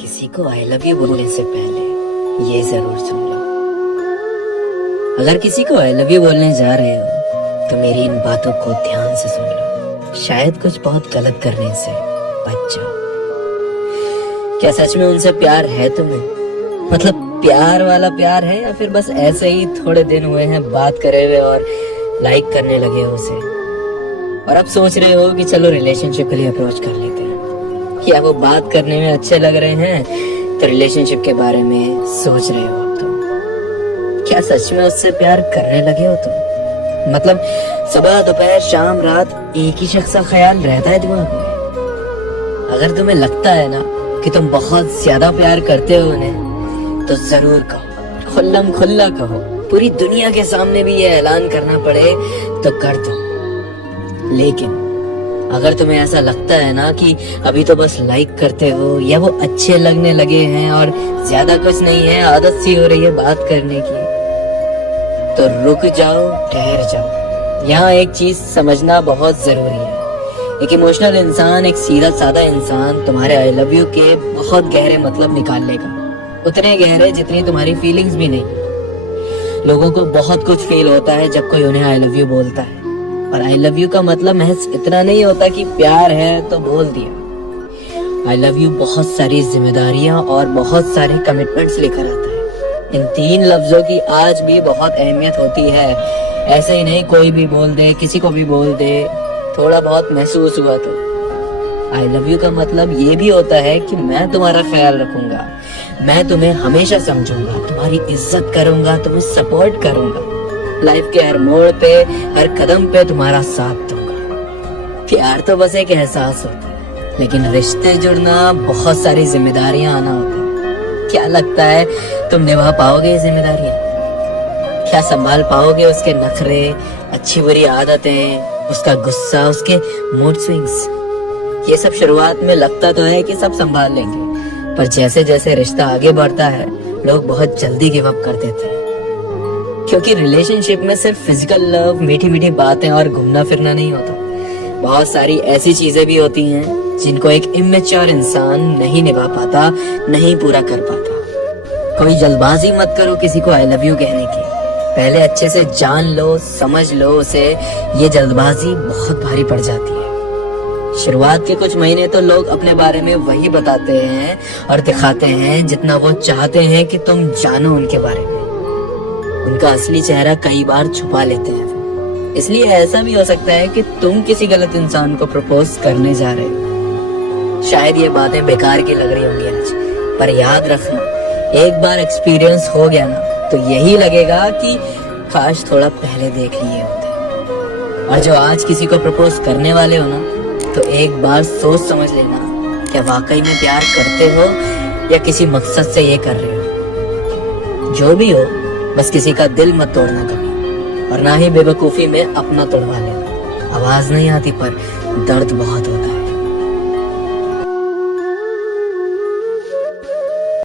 किसी को I love you बोलने से पहले ये जरूर सुन लो। अगर किसी को आई लव यू बोलने जा रहे हो तो मेरी इन बातों को ध्यान से सुन लो। शायद कुछ बहुत गलत करने से बच जाओ। क्या सच में उनसे प्यार है तुम्हें? मतलब प्यार वाला प्यार है या फिर बस ऐसे ही थोड़े दिन हुए हैं बात करे हुए और लाइक करने लगे हो उसे, और अब सोच रहे हो कि चलो रिलेशनशिप के लिए अप्रोच कर लेते हैं? या वो बात करने में अच्छे लग रहे हैं तो रिलेशनशिप के बारे में सोच रहे हो अब तुम? क्या सच में उससे प्यार करने लगे हो तुम? मतलब सुबह दोपहर शाम रात एक ही शख्स का ख्याल रहता है दिमाग में? अगर तुम्हें लगता है ना कि तुम बहुत ज्यादा प्यार करते हो उन्हें तो जरूर कहो, खुल्लम खुल्ला कहो। पूरी दुनिया के सामने भी ये ऐलान करना पड़े तो कर दो। लेकिन अगर तुम्हें ऐसा लगता है ना कि अभी तो बस लाइक करते हो या वो अच्छे लगने लगे हैं और ज्यादा कुछ नहीं है, आदत सी हो रही है बात करने की, तो रुक जाओ, ठहर जाओ। यहाँ एक चीज समझना बहुत जरूरी है। एक इमोशनल इंसान, एक सीधा साधा इंसान तुम्हारे आई लव यू के बहुत गहरे मतलब निकाल लेगा, उतने गहरे जितनी तुम्हारी फीलिंग्स भी नहीं। लोगों को बहुत कुछ फील होता है जब कोई उन्हें आई लव यू बोलता है, और आई लव यू का मतलब महज इतना नहीं होता कि प्यार है तो बोल दिया। आई लव यू बहुत सारी जिम्मेदारियां और बहुत सारे कमिटमेंट्स लेकर आता है। इन 3 लफ्जों की आज भी बहुत अहमियत होती है। ऐसे ही नहीं कोई भी बोल दे, किसी को भी बोल दे, थोड़ा बहुत महसूस हुआ तो। आई लव यू का मतलब ये भी होता है कि मैं तुम्हारा ख्याल रखूंगा, मैं तुम्हें हमेशा समझूंगा, तुम्हारी इज्जत करूंगा, तुम्हें सपोर्ट करूंगा, लाइफ के हर मोड़ पे हर कदम पे तुम्हारा साथ दूंगा। प्यार तो बस एक एहसास होता है, लेकिन रिश्ते जुड़ना बहुत सारी जिम्मेदारियां आना होता है। क्या लगता है तुम निभा पाओगे ये जिम्मेदारियां? क्या संभाल पाओगे उसके नखरे, अच्छी बुरी आदतें, उसका गुस्सा, उसके मूड स्विंग्स? ये सब शुरुआत में लगता तो है कि सब संभाल लेंगे, पर जैसे जैसे रिश्ता आगे बढ़ता है लोग बहुत जल्दी गिव अप कर देते हैं। क्योंकि रिलेशनशिप में सिर्फ फिजिकल लव, मीठी मीठी बातें और घूमना फिरना नहीं होता। बहुत सारी ऐसी चीजें भी होती हैं जिनको एक इमेच्योर इंसान नहीं निभा पाता, नहीं पूरा कर पाता। कोई जल्दबाजी मत करो किसी को आई लव यू कहने की। पहले अच्छे से जान लो, समझ लो उसे। ये जल्दबाजी बहुत भारी पड़ जाती है। शुरुआत के कुछ महीने तो लोग अपने बारे में वही बताते हैं और दिखाते हैं जितना वो चाहते हैं कि तुम जानो उनके बारे में। उनका असली चेहरा कई बार छुपा लेते हैं। इसलिए ऐसा भी हो सकता है कि तुम किसी गलत इंसान को प्रपोज करने जा रहे हो। शायद ये बातें बेकार की लग रही होंगी आज, पर याद रखना, एक बार एक्सपीरियंस हो गया ना तो यही लगेगा कि काश थोड़ा पहले देख लिए होते। और जो आज किसी को प्रपोज करने वाले हो ना, तो एक बार सोच समझ लेना, क्या वाकई में प्यार करते हो या किसी मकसद से ये कर रहे हो? जो भी हो, बस किसी का दिल मत तोड़ना कभी, और ना ही बेवकूफी में अपना तोड़वा लेना। आवाज नहीं आती पर दर्द बहुत होता है।